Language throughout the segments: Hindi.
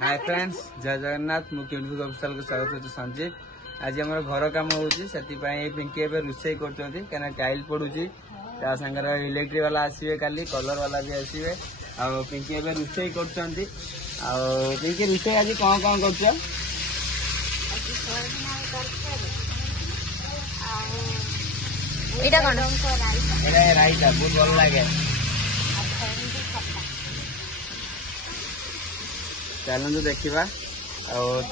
हाय फ्रेंड्स, जय जगन्नाथ। मुझे ऑफिशियल को स्वागत होची संजीव। आज हमर घर काम होची सेति पई पिंकी एबे रुसई करचोंती कना टाइल पडुची ता संगर इलेक्ट्रिक वाला आसीबे काली कलर वाला भी आसीबे आ पिंकी एबे रुसई करचोंती आ पिंकी रुसई आज कोन कोन करछो एटा कोन एटा राइटा बहुत भल लागे। चलू देखा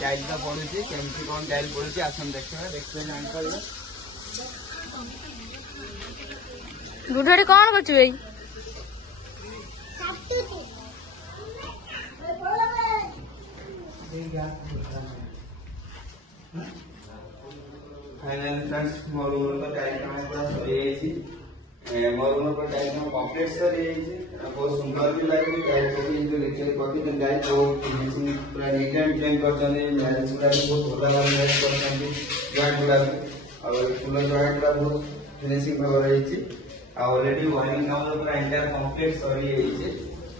टाइल तो पड़ुची केमती कौन टाइल पड़ुची आसन देखा देखिए जान गुडड़ी कौन करछु भाई मोर टाइल काम पूरा सरी मोर टाइल काम कंप्लीट सरी बहुत सुंदर भी लगे टाइल को जो नीचे कॉपी टाइल बहुत फिनिशिंग पूरा नीट एंड क्लीन करछन मैच पूरा बहुत भलो भाव मैच करछन जॉइंट पूरा और फुल जॉइंट पूरा बहुत फिनिशिंग भाव रही छी ऑलरेडी वायरिंग काम पूरा एंटायर कंप्लीट सरी है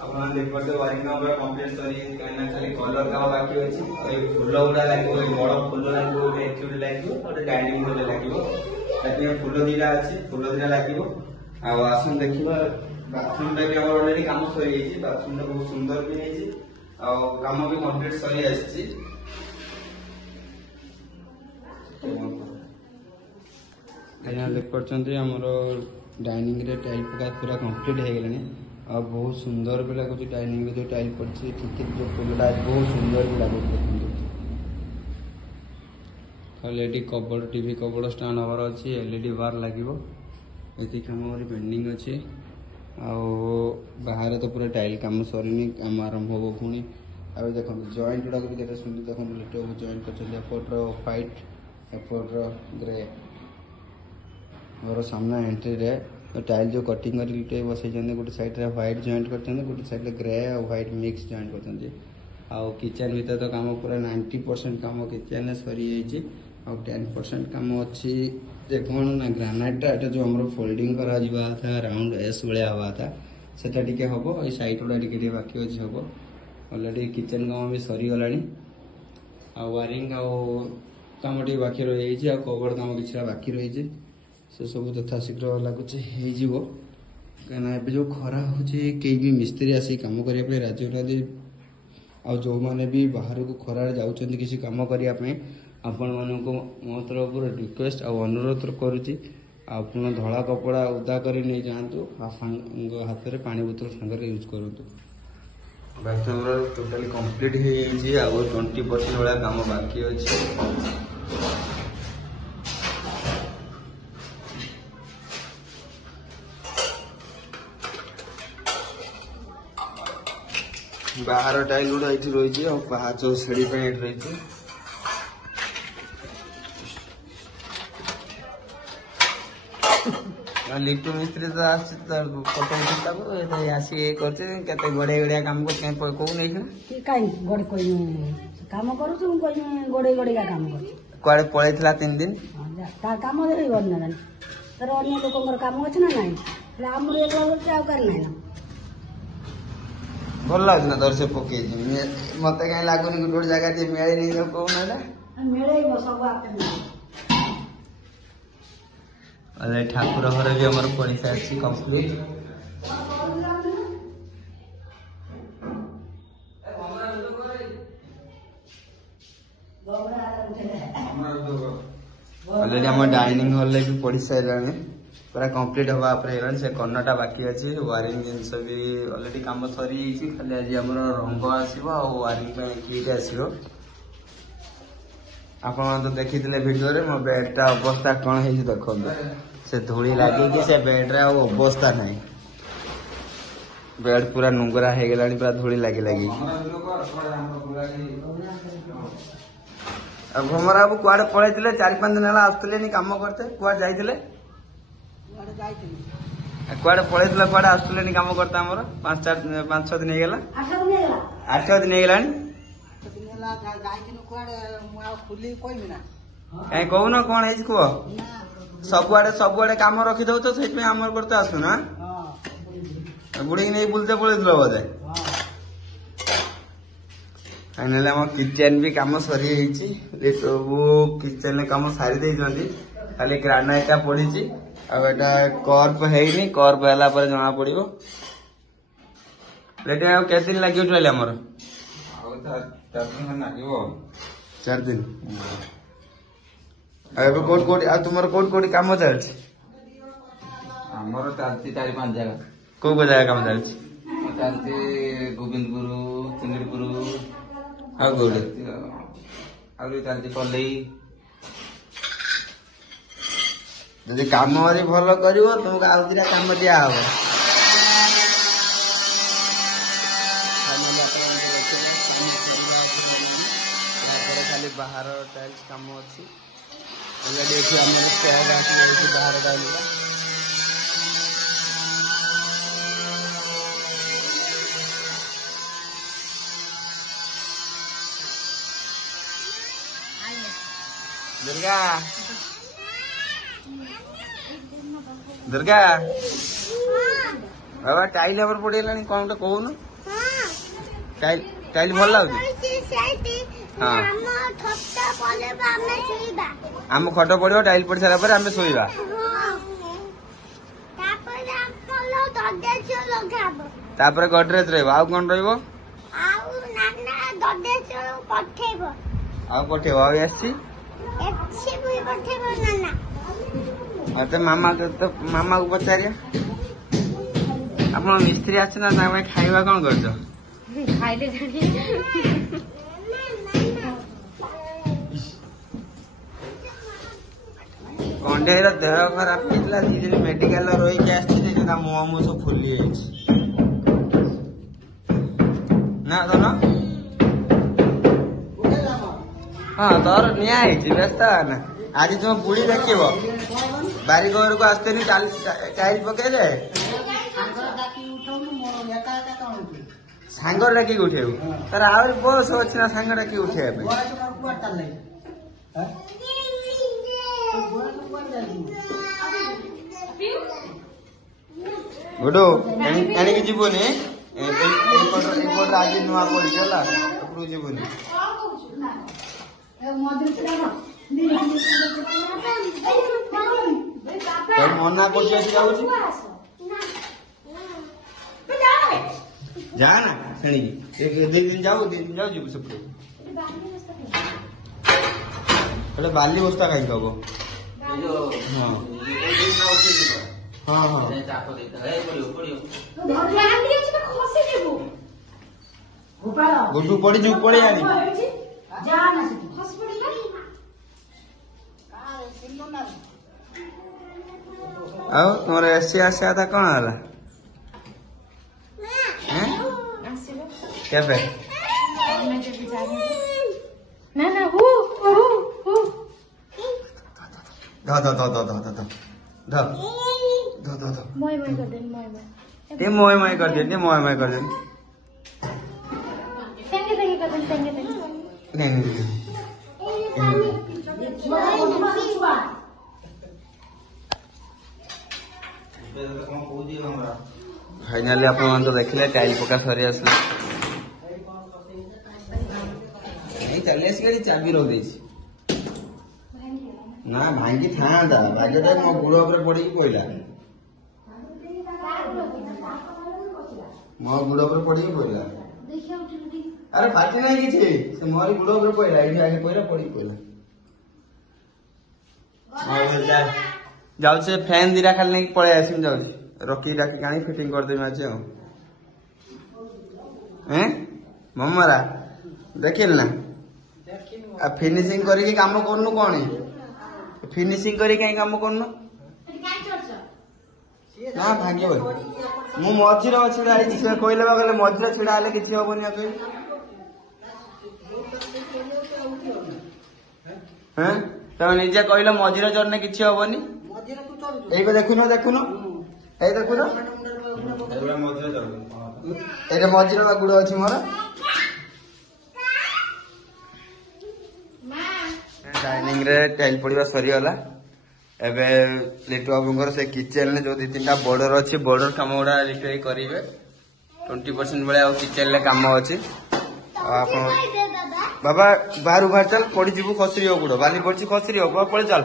अपन देखते वायरिंग काम पूरा कंप्लीट सरी कहना खाली कलर का बाकी अछि ए फुल उडा लागो ए बड़ फुल लागो एक्चुअली लागो और डाइनिंग टेबल लागो ताकि फुल दिला अछि फुल दिला लागो आ आसन देखिबा बाथरूम टा भी ऑलरेडी काम सरी जाइए बाथरूम टा बहुत सुंदर भी है काम भी कंप्लीट सरी आसी देख पार्टी आमर डाइनिंग रे टाइल पका पूरा कंप्लीट हो गलानी आ बहुत सुंदर भी लगुच डाइनिंग जो टाइल पड़ी ठीक जो फुलटा बहुत सुंदर भी लगुच already cupboard TV cupboard stand हमार अच्छी एलईडी बार लगे ये कम पेंडिंग अच्छे बाहर तो पूरा टाइल कम सरी कम आरंभ हम पुणी आ देखो जॉइंट गुड़ा भी देखते सुन देखो लेट जॉइंट कर व्हाइट एपटर ग्रे और सामना एंट्री रे टाइल जो कटिंग कर बसई गोटे साइड रे व्हाइट जॉइंट कर गोटे साइड ग्रे और व्हाइट मिक्स जॉइंट कर किचन भीतर तो काम पूरा 90% काम किचन सरी जाइए और 10% काम अच्छी कौन ना ग्रानाइट जो आम फोल्डिंग करा था राउंड एस भाया हवा था सेटा टिके हम ये साइड गुड़ा टिके बाकी अच्छे हम ऑलरेडी किचन काम भी सरी गला वायरिंग काम टे बाकी रही कबर्ड काम कि बाकी रही से सब यथा शीघ्र लगुच कहीं जो खरा हो भी मिस्त्री आसिक कम करने राजी होती आ जो मैंने भी बाहर को खरार जाऊँ किसी कम करने आपण मानक मो तरफ रिक्वेस्ट आ अनुरोध करुच्ची आप धला कपड़ा उदा कर नहीं जातु हाथ में पानी बोतल सागर यूज करूँ बाथरूम टोटाली कंप्लीट हो 20% भाया काम बाकी अच्छे बाहर टाइल गुड़ा ये रही है बाहर जो सीढ़ी रही लिफ्ट मिस्त्री तो फोटो आसी करते गड़े गड़िया काम कर कौन काम करू गोड़े गोड़े काम कड़े पड़े 3 दिन काम तर अन्य लोक काम अच्छे ना ना आम एक ना भल लगे ना दर से पकई मत कहीं लगुनि गोटे गोटे जगह मेले नहीं कौन मेले सब ठाकुर घर भी आम पड़ी सारी कम्प्लीट ऑलरेडी आम डाइनिंग हॉल भी पड़ी सारे पूरा कंप्लीट हवा से कर्णटा बाकी अच्छे वायरिंग जिनस भी ऑलरेडी काम सरी खाली आज आम रंग आसो वायरिंग किट आसो आप तो देखी वीडियो रे मो बेडटा अवस्था कौन है देखो से धूली लगे कि से बेड रे अवस्था नहीं बेड पूरा नुंगरा हो गला पूरा धूली लगे लगे अब घुमर बाबू कुआड़े पड़े 4-5 दिन आसुले काम करते कुआ जाइए कुआड़े पड़े कुआड़े आसुले काम करते आमर 5-6 दिन हो 8 दिन हो कहीं कहून कौन है कह सबुआड़े काम रखी दौ तो आमर करते आसुना बुढ़ी नहीं बुलते पड़े बोधे फाइनाली आम किचेन भी कम सरी सब किचेन काम सारी देइछंती खाली ग्रानाइट पड़ी आटा कर्प है कर्प है जना पड़ो के दिन लगे टोल आमर 4 दिन तुम कौट कम चलती आमर चलती 4-5 जगह कौ जगह कम चलती चलती गोविंदपुर चिंगड़पुर चलती कलई जदि काम भल कर तुमको आउ 2 काम दिया हम खाली बाहर टाइल्स काम अच्छी बाहर टाइल दुर्गा दुर्गा बाबा टाइल हमर पड़ेला कौन टा कहून टाइल भल लगे हाँ आम खट पड़ो टाइल पड़ सारा आम शोवा तापर गडरेज रही आउ कौन रही आउ पठेब तो मामा को पचार आप मिस्त्री आस खाଇବା कौन कर कंडेर देह खराब होता 2 दिन मेडिकल रही मुह मुह सब फुली ना धन हाँ तोर निया व्यस्त ना आज तुम बुढ़ी देख बारिक घर को आसते टाइल पकड़े सांग डाक उठे तार आहुरी बस अच्छी ना सांग डाक उठे गुडू एणिक जीवनी आज नुआ पड़ी जीवनी मना कर जा ना खेणी 2 दिन जाऊ जीव सब बाली बस्ता कहीं कब हाँ हाँ गुड्डू पड़ी जू पड़े तुम एसी आसा था कौन है केबे ना ना मोय मोय कर दे मोय कर दे तेंगे कर दे नहीं फाइनाली आप देखले टाइल पका सरी आस चली चाबी रखी ना भांगी था भाग्य मो गुड़ उपर पड़ी पड़ा मो गुड़ उपर पड़ी पड़ा अरे फाटी ना कि मोरी गुड़ उपर पड़ा ये आगे पड़ा पड़ी पड़ा जाऊ से फैन 2टा खाली नहीं पड़े आसमी जाऊ रखी राखी काणी फिटिंग कर देमी आज ममरा देखिल ना आ फिनिशिंग करके काम करनु कौन फिनिशिंग करी कहीं काम करनु ना भाग्य भाई मु मझिर छिड़ा से कहले गले मझिर छिड़ा हेले किसी हेनी तुम निजे कहल मझिर चढ़ने किसी हेनी ये देखुन देखुन ये देखुन ये मझिर गुड़ अच्छी मोर डाइनिंग रे टाइल पड़ा सरीगला एवं लिटू बाबू से किचेन जो 2-3टा बॉर्डर अच्छी बॉर्डर कम गुड़ा लिटू करेंगे 20% भाई किचेन काम अच्छी आप बाबा बाहर बाहर चल पड़ी जीवु खसरी हो गुड़ बाली पड़ी खसरी हो पड़े चल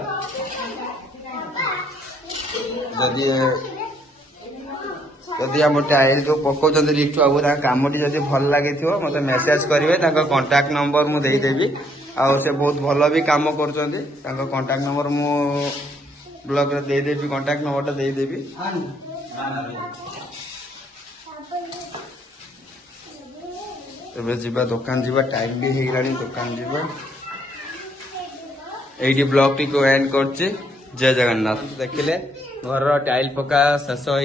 जदि आम टाइल जो पकाउं लिफ्ट बाबू कम जब भल लगे मत मेसेज करेंगे कांटाक्ट नंबर मुझे देदेवी आउ से बहुत भल भी कम कर कांटाक्ट नंबर मु ब्लॉग रे देदेवी कांटाक्ट नंबर देदेवी तबे जीवा दुकान जीवा टाइम भी हो गलानी दुकान जीवा एटी ब्लॉग टी को एंड करछि जय जगन्नाथ देखिले घर टाइल पका शेष हो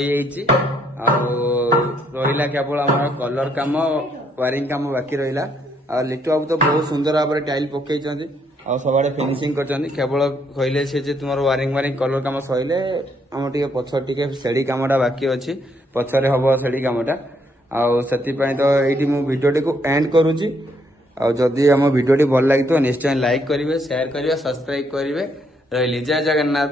रहा केवल आम कलर कम वायरिंग कम बाकी रहा लिट्टू बाबू तो बहुत सुंदर भाव टाइल पकई सब फिनिशिंग कर केवल कहले से तुम वायरिंग वायरिंग कलर कम सैले आम टे पछर टे सेड़ी कमटा बाकी अच्छी पछरे हम सेड़ी कमटा आती तो ये भिडियो को एंड करुच्ची जदि आम भिडियो भल लगी तो निश्चय लाइक करेंगे शेयर करेंगे सब्सक्राइब करेंगे रही जय जगन्नाथ।